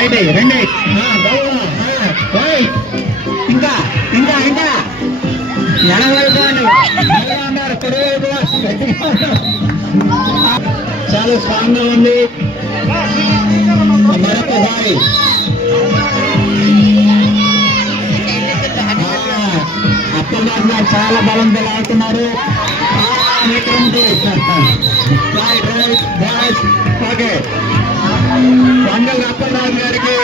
Right రండి. ఇంకా ఇంకా ఇంకా ఎడవైపోండి అన్నారు. చాలా స్ట్రాంగ్ గా ఉంది. మరొకసారి అప్పలరాజు గారు చాలా బలంతో లాగుతున్నారు. ఓకే, వంగల్ అప్పలరాజు గారికి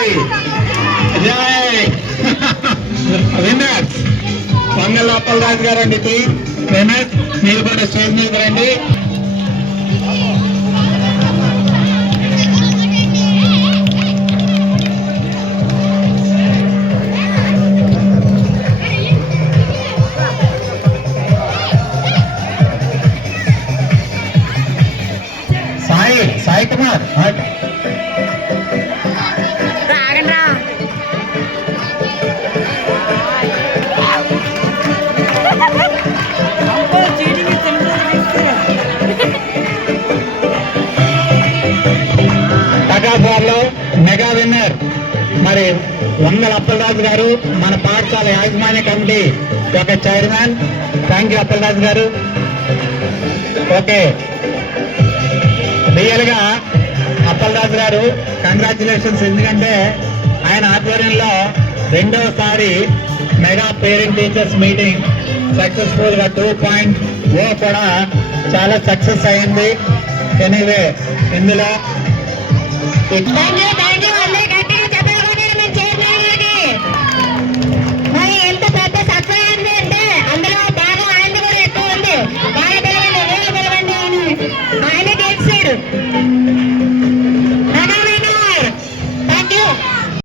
జై. విన్నర్స్ వంగల్ అప్పలరాజు గారు అండి. Team winners. మీరు కూడా స్టేజ్ మీద రండి. సాయి కుమార్ టకాసార్లో మెగా విన్నర్ మరి వంగల్ అప్పలరాజు గారు, మన పాఠశాల యాజమాన్య కమిటీ యొక్క చైర్మన్. థ్యాంక్ యూ అప్పలరాజు గారు. ఓకే, రియల్ గా అప్పలరాజు గారు కంగ్రాచులేషన్స్. ఎందుకంటే ఆయన ఆధ్వర్యంలో రెండవసారి mega parent teachers meeting successful గా 2.0 కూడా చాలా సక్సెస్ అయింది. ఎనీవే ఇందులో